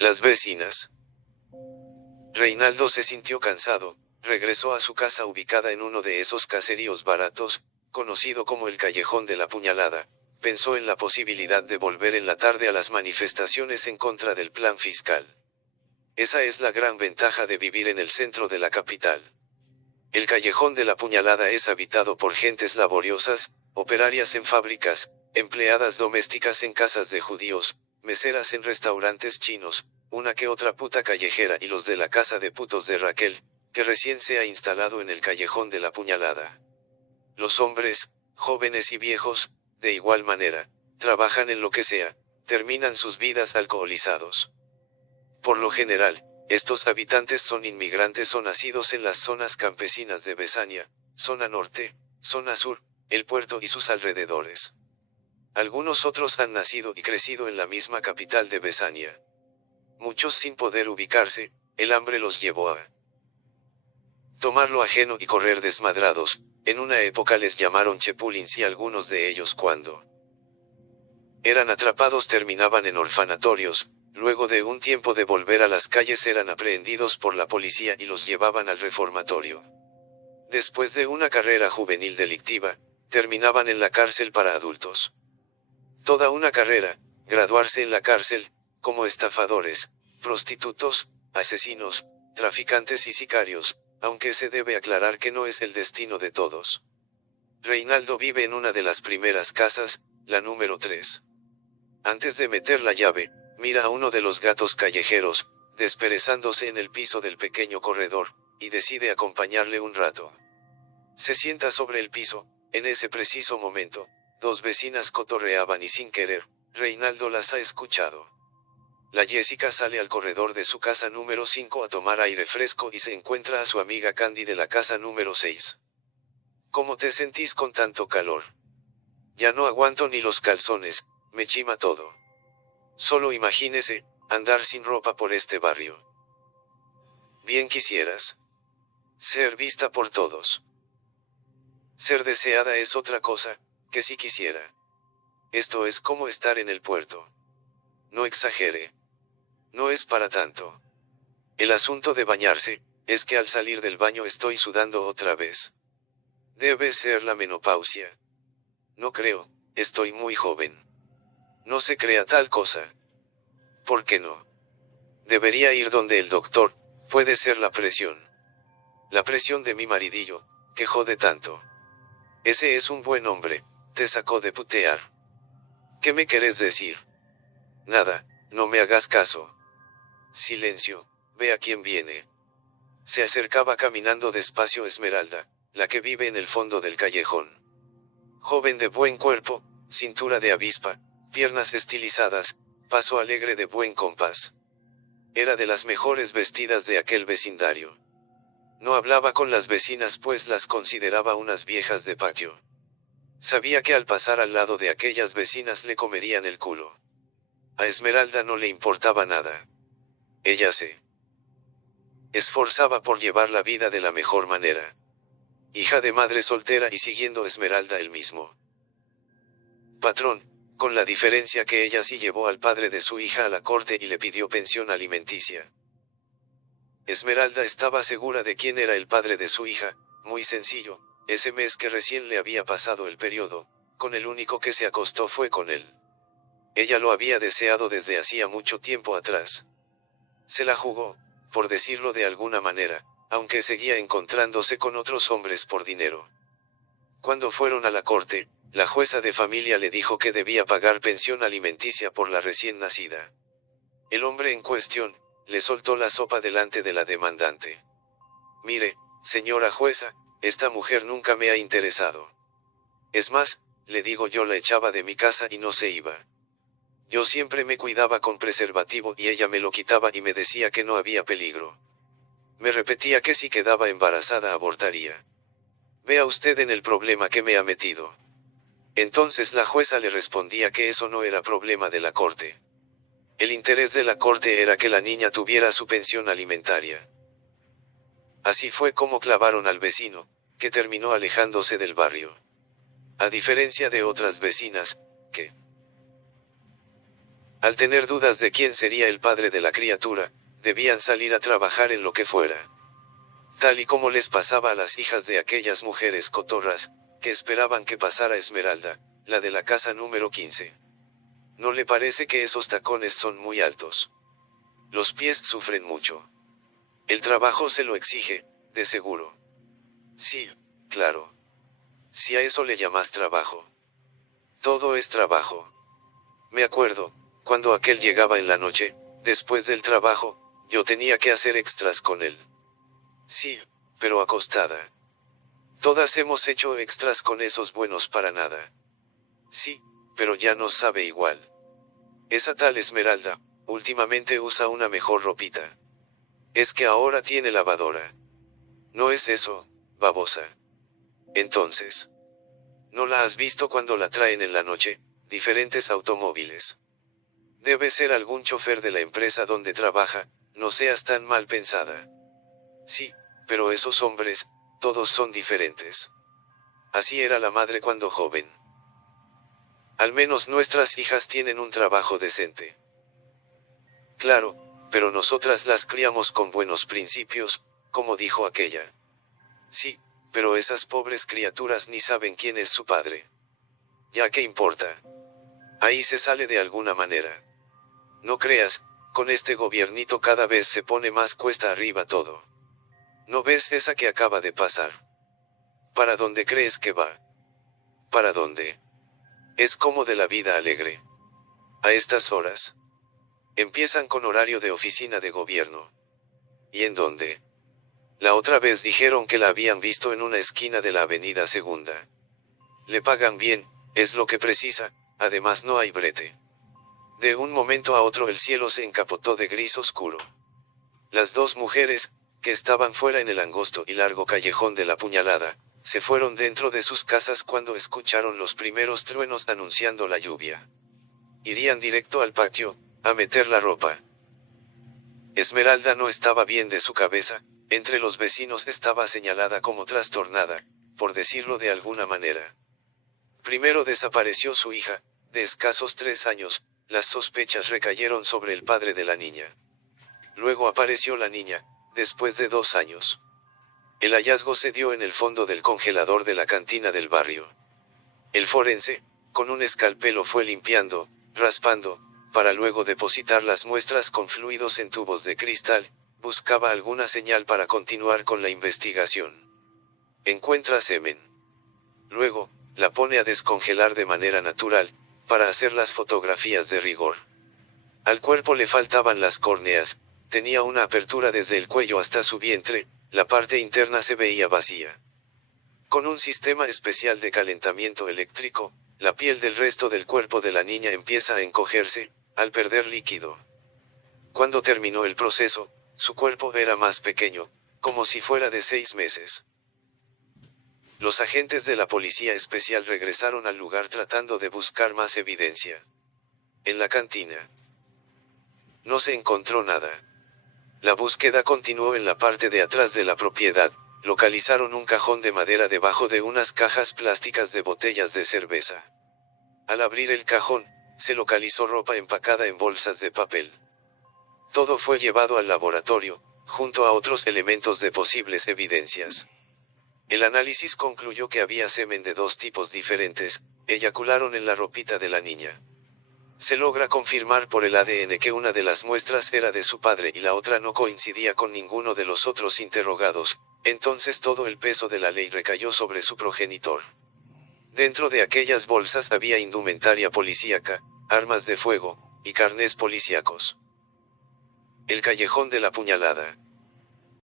Las vecinas. Reinaldo se sintió cansado, regresó a su casa ubicada en uno de esos caseríos baratos, conocido como el Callejón de la Puñalada. Pensó en la posibilidad de volver en la tarde a las manifestaciones en contra del plan fiscal. Esa es la gran ventaja de vivir en el centro de la capital. El Callejón de la Puñalada es habitado por gentes laboriosas, operarias en fábricas, empleadas domésticas en casas de judíos, meseras en restaurantes chinos, una que otra puta callejera y los de la casa de putos de Raquel, que recién se ha instalado en el Callejón de la Puñalada. Los hombres, jóvenes y viejos, de igual manera, trabajan en lo que sea, terminan sus vidas alcoholizados. Por lo general, estos habitantes son inmigrantes o nacidos en las zonas campesinas de Besania, zona norte, zona sur, el puerto y sus alrededores. Algunos otros han nacido y crecido en la misma capital de Besania. Muchos sin poder ubicarse, el hambre los llevó a tomar lo ajeno y correr desmadrados. En una época les llamaron chepulins y algunos de ellos cuando eran atrapados terminaban en orfanatorios. Luego de un tiempo de volver a las calles eran aprehendidos por la policía y los llevaban al reformatorio. Después de una carrera juvenil delictiva, terminaban en la cárcel para adultos. Toda una carrera, graduarse en la cárcel, como estafadores, prostitutos, asesinos, traficantes y sicarios, aunque se debe aclarar que no es el destino de todos. Reinaldo vive en una de las primeras casas, la número 3. Antes de meter la llave, mira a uno de los gatos callejeros, desperezándose en el piso del pequeño corredor, y decide acompañarle un rato. Se sienta sobre el piso. En ese preciso momento, dos vecinas cotorreaban y sin querer, Reinaldo las ha escuchado. La Jessica sale al corredor de su casa número 5 a tomar aire fresco y se encuentra a su amiga Candy de la casa número 6. ¿Cómo te sentís con tanto calor? Ya no aguanto ni los calzones, me chima todo. Solo imagínese, andar sin ropa por este barrio. Bien quisieras ser vista por todos. Ser deseada es otra cosa, que si quisiera. Esto es como estar en el puerto. No exagere. No es para tanto. El asunto de bañarse, es que al salir del baño estoy sudando otra vez. Debe ser la menopausia. No creo, estoy muy joven. No se crea tal cosa. ¿Por qué no? Debería ir donde el doctor, puede ser la presión. La presión de mi maridillo, que jode tanto. Ese es un buen hombre, te sacó de putear. ¿Qué me querés decir? Nada, no me hagas caso. Silencio, ve a quién viene. Se acercaba caminando despacio Esmeralda, la que vive en el fondo del callejón. Joven de buen cuerpo, cintura de avispa, piernas estilizadas, paso alegre de buen compás. Era de las mejores vestidas de aquel vecindario. No hablaba con las vecinas pues las consideraba unas viejas de patio. Sabía que al pasar al lado de aquellas vecinas le comerían el culo. A Esmeralda no le importaba nada. Ella se esforzaba por llevar la vida de la mejor manera. Hija de madre soltera y siguiendo Esmeralda el mismo patrón, con la diferencia que ella sí llevó al padre de su hija a la corte y le pidió pensión alimenticia. Esmeralda estaba segura de quién era el padre de su hija, muy sencillo, ese mes que recién le había pasado el periodo, con el único que se acostó fue con él. Ella lo había deseado desde hacía mucho tiempo atrás. Se la jugó, por decirlo de alguna manera, aunque seguía encontrándose con otros hombres por dinero. Cuando fueron a la corte, la jueza de familia le dijo que debía pagar pensión alimenticia por la recién nacida. El hombre en cuestión, le soltó la sopa delante de la demandante. Mire, señora jueza, esta mujer nunca me ha interesado. Es más, le digo yo la echaba de mi casa y no se iba. Yo siempre me cuidaba con preservativo y ella me lo quitaba y me decía que no había peligro. Me repetía que si quedaba embarazada abortaría. Vea usted en el problema que me ha metido. Entonces la jueza le respondía que eso no era problema de la corte. El interés de la corte era que la niña tuviera su pensión alimentaria. Así fue como clavaron al vecino, que terminó alejándose del barrio. A diferencia de otras vecinas, que Al tener dudas de quién sería el padre de la criatura, debían salir a trabajar en lo que fuera. Tal y como les pasaba a las hijas de aquellas mujeres cotorras, que esperaban que pasara Esmeralda, la de la casa número 15. ¿No le parece que esos tacones son muy altos? Los pies sufren mucho. El trabajo se lo exige, de seguro. Sí, claro. Si a eso le llamas trabajo. Todo es trabajo. Me acuerdo, cuando aquel llegaba en la noche, después del trabajo, yo tenía que hacer extras con él. Sí, pero acostada. Todas hemos hecho extras con esos buenos para nada. Sí, pero ya no sabe igual. Esa tal Esmeralda, últimamente usa una mejor ropita. Es que ahora tiene lavadora. No es eso, babosa. Entonces, ¿no la has visto cuando la traen en la noche, diferentes automóviles? Debe ser algún chofer de la empresa donde trabaja, no seas tan mal pensada. Sí, pero esos hombres, todos son diferentes. Así era la madre cuando joven. Al menos nuestras hijas tienen un trabajo decente. Claro, pero nosotras las criamos con buenos principios, como dijo aquella. Sí, pero esas pobres criaturas ni saben quién es su padre. Ya qué importa. Ahí se sale de alguna manera. No creas, con este gobiernito cada vez se pone más cuesta arriba todo. ¿No ves esa que acaba de pasar? ¿Para dónde crees que va? ¿Para dónde? Es como de la vida alegre. A estas horas. Empiezan con horario de oficina de gobierno. ¿Y en dónde? La otra vez dijeron que la habían visto en una esquina de la avenida Segunda. Le pagan bien, es lo que precisa, además no hay brete. De un momento a otro el cielo se encapotó de gris oscuro. Las dos mujeres, que estaban fuera en el angosto y largo callejón de la Puñalada, se fueron dentro de sus casas cuando escucharon los primeros truenos anunciando la lluvia. Irían directo al patio, a meter la ropa. Esmeralda no estaba bien de su cabeza, entre los vecinos estaba señalada como trastornada, por decirlo de alguna manera. Primero desapareció su hija, de escasos 3 años, las sospechas recayeron sobre el padre de la niña. Luego apareció la niña, después de 2 años. El hallazgo se dio en el fondo del congelador de la cantina del barrio. El forense, con un escalpelo fue limpiando, raspando, para luego depositar las muestras con fluidos en tubos de cristal, buscaba alguna señal para continuar con la investigación. Encuentra semen. Luego, la pone a descongelar de manera natural, para hacer las fotografías de rigor. Al cuerpo le faltaban las córneas, tenía una apertura desde el cuello hasta su vientre, la parte interna se veía vacía. Con un sistema especial de calentamiento eléctrico, la piel del resto del cuerpo de la niña empieza a encogerse, al perder líquido. Cuando terminó el proceso, su cuerpo era más pequeño, como si fuera de 6 meses. Los agentes de la policía especial regresaron al lugar tratando de buscar más evidencia. En la cantina. No se encontró nada. La búsqueda continuó en la parte de atrás de la propiedad, localizaron un cajón de madera debajo de unas cajas plásticas de botellas de cerveza. Al abrir el cajón, se localizó ropa empacada en bolsas de papel. Todo fue llevado al laboratorio, junto a otros elementos de posibles evidencias. El análisis concluyó que había semen de 2 tipos diferentes, eyacularon en la ropita de la niña. Se logra confirmar por el ADN que una de las muestras era de su padre y la otra no coincidía con ninguno de los otros interrogados, entonces todo el peso de la ley recayó sobre su progenitor. Dentro de aquellas bolsas había indumentaria policíaca, armas de fuego, y carnés policíacos. El callejón de la Puñalada.